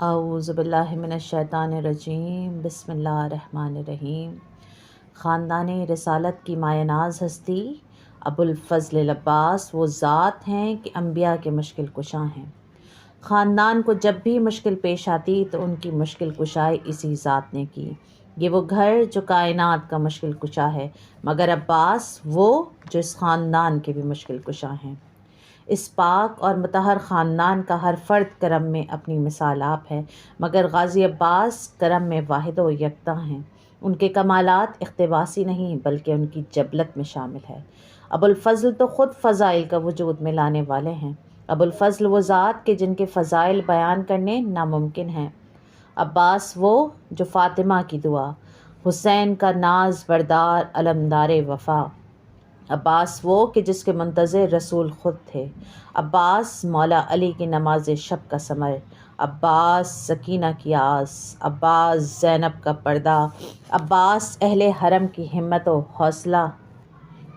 औज़ुबिल्लाहि मिनश्शैतानिर्रजीम बिस्मिल्लाहिर्रहमानिर्रहीम। ख़ानदान रिसालत की मायनाज हस्ती अबुल फ़ज़ल अब्बास वो ज़ात हैं कि अम्बिया के मुश्किल कुशा हैं। ख़ानदान को जब भी मुश्किल पेश आती तो उनकी मुश्किल कुशाई इसी ज़ात ने की। ये वो घर जो कायनात का मुश्किल कुशा है, मगर अब्बास वो जो इस ख़ानदान के भी मुश्किल कुशा हैं। इस पाक और मुतहर ख़ानदान का हर फ़र्द करम में अपनी मिसाल आप है, मगर गाज़ी अब्बास करम में वाहिद व यकता हैं। उनके कमालात इख्तिबासी नहीं बल्कि उनकी जबलत में शामिल है। अबुल फ़ज़ल तो ख़ुद फ़ज़ाइल का वजूद में लाने वाले हैं। अबुल फ़ज़ल वो ज़ात के जिनके फ़ज़ाइल बयान करने नामुमकिन हैं। अब्बास वो जो फ़ातिमा की दुआ, हुसैन का नाज बरदार अलमदार वफ़ा। अब्बास वो कि जिसके मुंतज़िर रसूल ख़ुद थे। अब्बास मौला अली की नमाज शब का समर। अब्बास सकीना की आस। अब्बास ज़ैनब का पर्दा। अब्बास अहले हरम की हिम्मत व हौसला।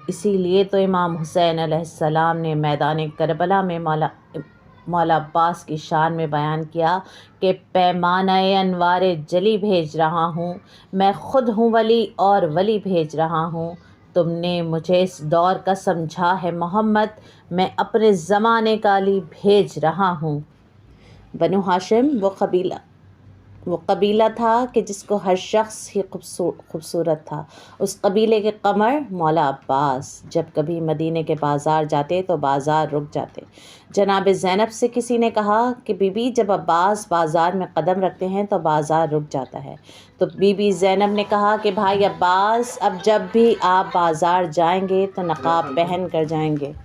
इसीलिए तो इमाम हुसैन अलैहिस्सलाम ने मैदान करबला में मौला अब्बास की शान में बयान किया कि पैमाने अनवारे जली भेज रहा हूँ, मैं ख़ुद हूँ वली और वली भेज रहा हूँ। तुमने मुझे इस दौर का समझा है मोहम्मद, मैं अपने ज़माने का अली भेज रहा हूँ। बनु हाशिम वो कबीला था कि जिसको हर शख्स ही खूबसूरत था। उस कबीले के कमर मौला अब्बास जब कभी मदीने के बाज़ार जाते तो बाज़ार रुक जाते। जनाब ज़ैनब से किसी ने कहा कि बीबी, जब अब्बास बाज़ार में कदम रखते हैं तो बाज़ार रुक जाता है। तो बीबी ज़ैनब ने कहा कि भाई अब्बास, अब जब भी आप बाज़ार जाएंगे तो नक़ाब पहन कर जाएंगे।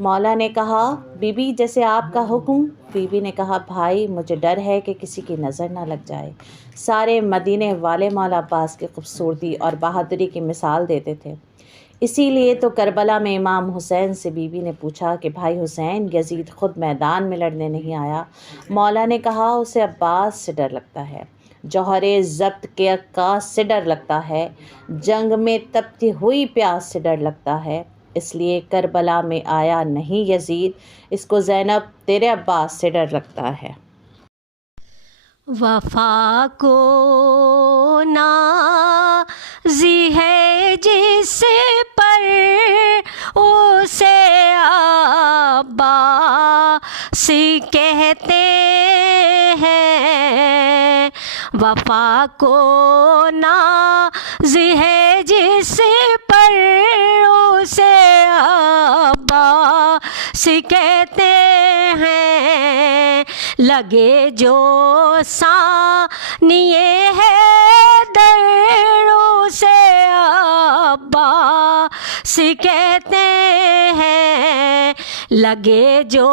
मौला ने कहा, बीबी जैसे आपका हुक्म। बीबी ने कहा, भाई मुझे डर है कि किसी की नज़र ना लग जाए। सारे मदीने वाले मौला अब्बास की खूबसूरती और बहादुरी की मिसाल देते थे। इसीलिए तो करबला में इमाम हुसैन से बीबी ने पूछा कि भाई हुसैन, यजीद ख़ुद मैदान में लड़ने नहीं आया। मौला ने कहा, उसे अब्बास से डर लगता है, जौहरे ज़ब्त के अक्कास से डर लगता है, जंग में तपती हुई प्यास से डर लगता है। इसलिए करबला में आया नहीं यजीद, इसको ज़ैनब तेरे अब्बास से डर लगता है। वफ़ा को नाज़ी है जिस पर उसे अब्बास कहते हैं। वफ़ा को नाज़ी है जिस पर उसे अब्बास कहते हैं। लगे जो सानिए है दरों से अब्बास कहते हैं। लगे जो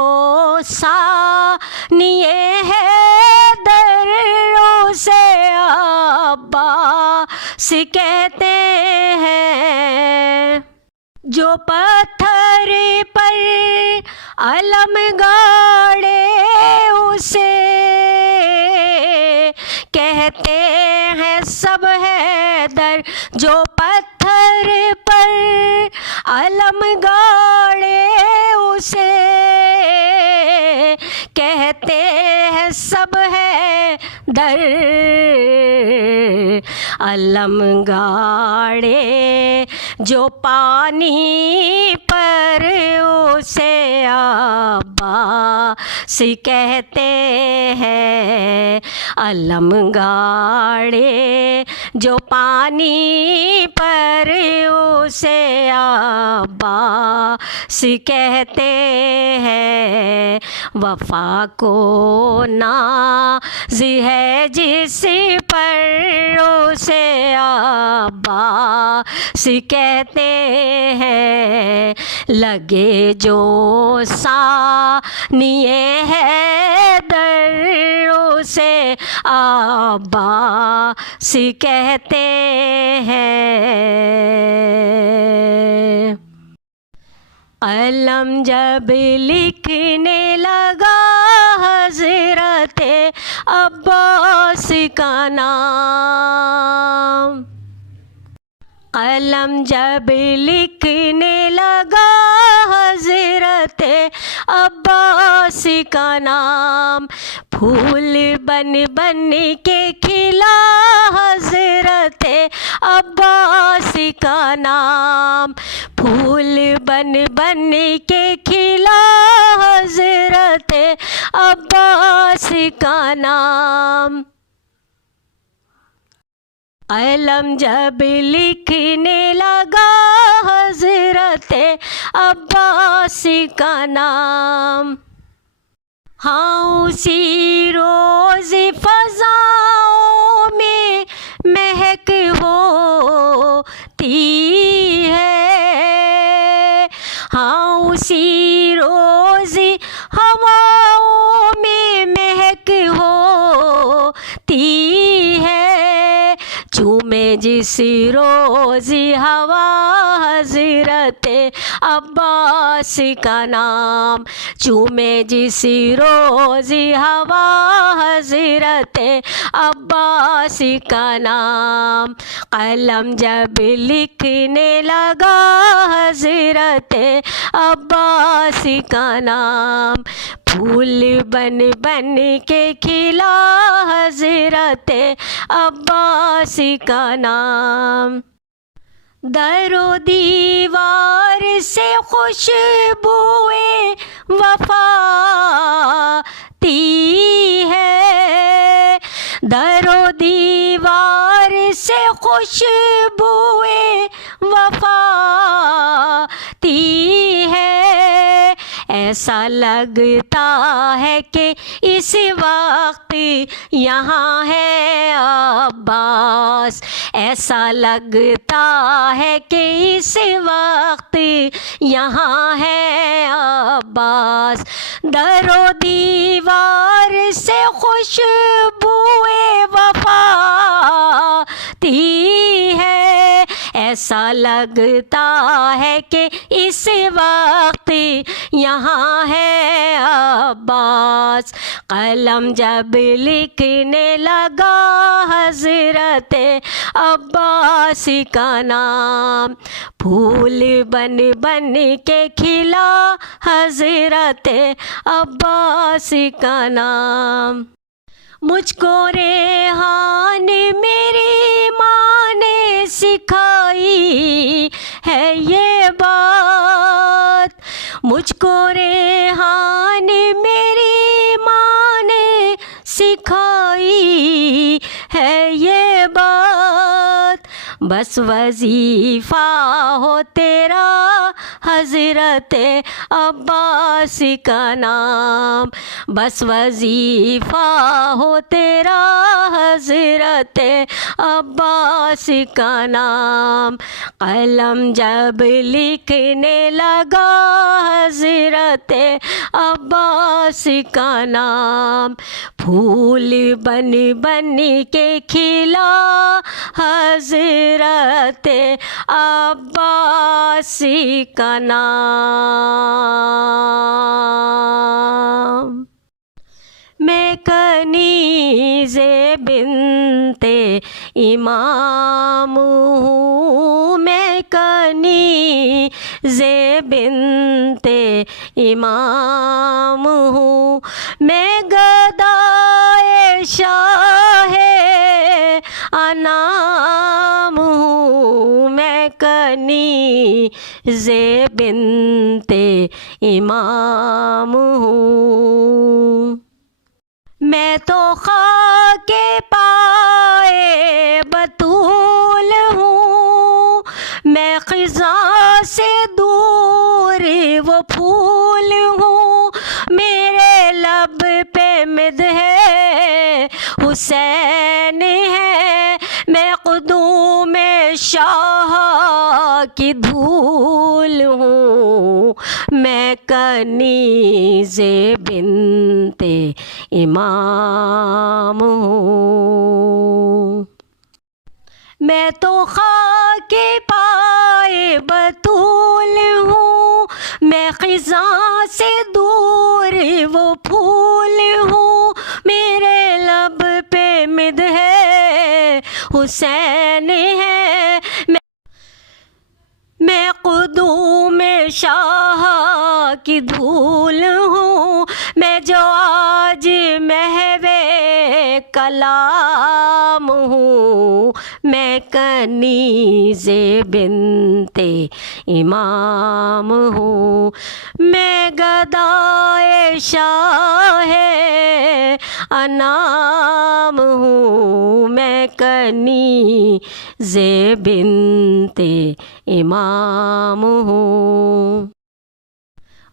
सानिए है दरों से अब्बास कहते हैं। जो पत्थर पर अलम गाड़े उसे कहते हैं सब हैदर। जो पत्थर पर अलम गाड़े उसे कहते हैं सब हैदर। अलम गाड़े जो पानी पर उसे अब्बास कहते हैं। अलम गाड़े जो पानी पर उसे अब्बास कहते हैं। वफ़ा को नाज़ी है जिस पर उसे अब्बास कहते हैं। लगे जो सानिए है दर उसे अब्बास कहते हैं। कलम जब लिखने लगा हज़रत अब्बास का नाम। कलम जब लिखने लगा हज़रत अब्बास का नाम। फूल बन बन के खिला हज़रत अब्बास का नाम। फूल बन बन के खिला हज़रत अब्बास का नाम। कलम जब लिखने लगा हज़रत अब्बास का नाम, हाँ उसी रोज़ फ़ज़ाओं में महक होती है। हाँ उसी रोज़ हवाओं में महक होती है। चूमे जिस रोज़ हवा हज़रत अब्बास का नाम। चूमे जिस रोज़ हवा हज़रत अब्बास का नाम। कलम जब लिखने लगा हज़रत अब्बास का नाम, फूल बन बन के खिला हज़रत अब्बास का नाम। दरो दीवार से खुशबुए वफा ती है। दरो दीवार से खुशबुए वफा ती है। ऐसा लगता है कि इस वक्त यहाँ है अब्बास। ऐसा लगता है कि इस वक्त यहाँ है अब्बास। दरो दीवार से खुशबुए वफा ती है। ऐसा लगता है कि इस वक्त यहाँ है अब्बास। कलम जब लिखने लगा हज़रत अब्बास का नाम, फूल बन बन के खिला हज़रत अब्बास का नाम। मुझको रेहान मेरी माँ ने सिखाई है ये बात। मुझको रेहान मेरी माँ ने सिखाई है ये बात। बस वजीफ़ा हो तेरा हज़रत अब्बास का नाम। बस वजीफ़ा हो तेरा हज़रत अब्बास का नाम। कलम जब लिखने लगा हज़रत अब्बास का नाम, फूल बन बन के खिला हज़रत अब्बास का नाम। मैं कनीज़े बिनते इमाम हूँ। मैं कनीज़े बिनते इमाम हूँ। मैं गदाए शाहे अनाम हूँ। मैं कनीज़े बिनते इमाम हूँ। मैं तो खाके पाए बतूल हूँ। मैं ख़िज़ा से दूर वो फूल हूँ। मेरे लब पे मिदहे हुसैन है। मैं क़ुदूम शाह की धूल हूँ। मैं कनीज़े बिनते इमाम हूँ। मैं तो खाके पाए बतूल हूँ। मैं ख़िज़ा से दूर वो फूल हूँ। मेरे लब पे मिदहे हुसैन है। मैं क़ुदूम शाह की धूल हूँ मैं जो आज महवे कलाम हूँ। मैं कनीज़े बिनते इमाम हूँ। मैं गदाए शाहे अनाम हूँ। मैं कनीज़े बिनते इमाम हूँ।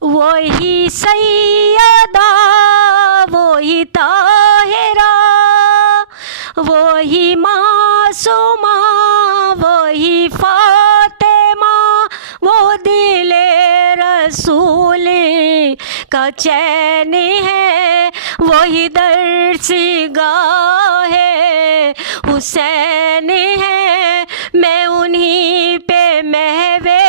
वही सैयदा वही ताहिरा वही मासूमा वही फातिमा वो दिले रसूल का चैन है। वही दर्सी गाहे हुसैन है। मैं उन्हीं पे महवे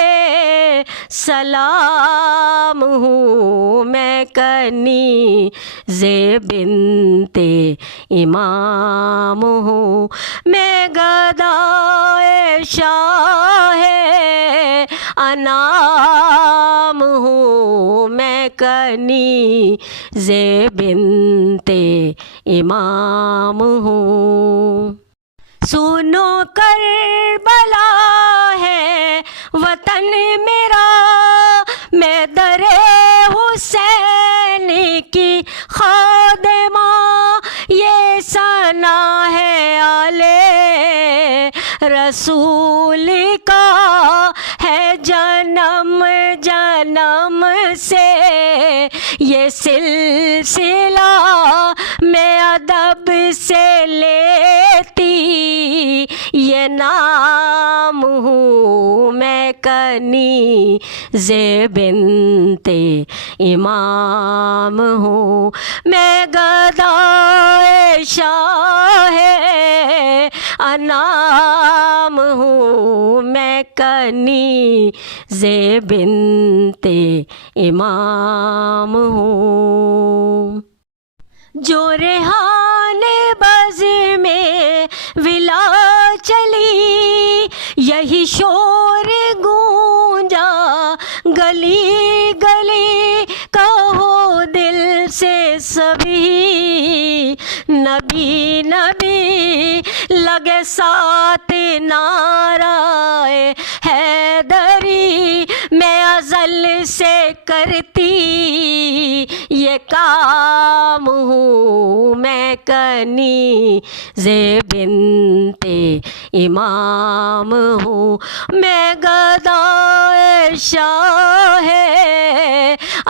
सलाम हूँ। मैं कनीज़े बिनते इमाम हूँ। मैं गदाए शाहे अनाम हूँ। मैं कनीज़े बिनते इमाम हूँ। सुनो करबला है वतन मेरा। मैं दरे हुसैन की खादिमा। ये सना है आले रसूल का है जन्म जन्म से ये सिलसिला। मैं अदब से लेती ये नाम हूँ। मैं कनीज़े बिनते इमाम हूँ। मैं गदाए शाहे अनाम हूँ। मैं कनीज़े बिनते इमाम हूँ। जो रेहाने बज़ में विला चली यही शोर गूंजा गली गली। कहो दिल से सभी नबी नबी लगे साथ नाराए हैदरी। मैं अज़ल से करती ये काम हूँ। मैं कनीज़े बिनते इमाम हूँ। मैं गदाए शाहे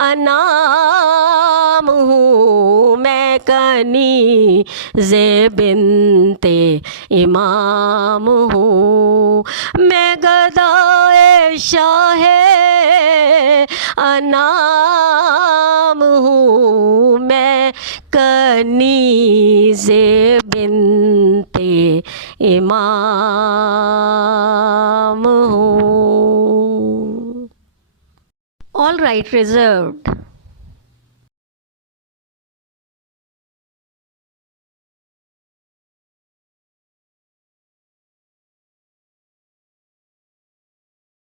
अनाम हूँ। मैं कनीज़े बिनते इमाम हूँ। मैं गदाए शाहे अनाम हूँ। मैं कनीज़े बिनते इमाम हूँ। All right, reserved.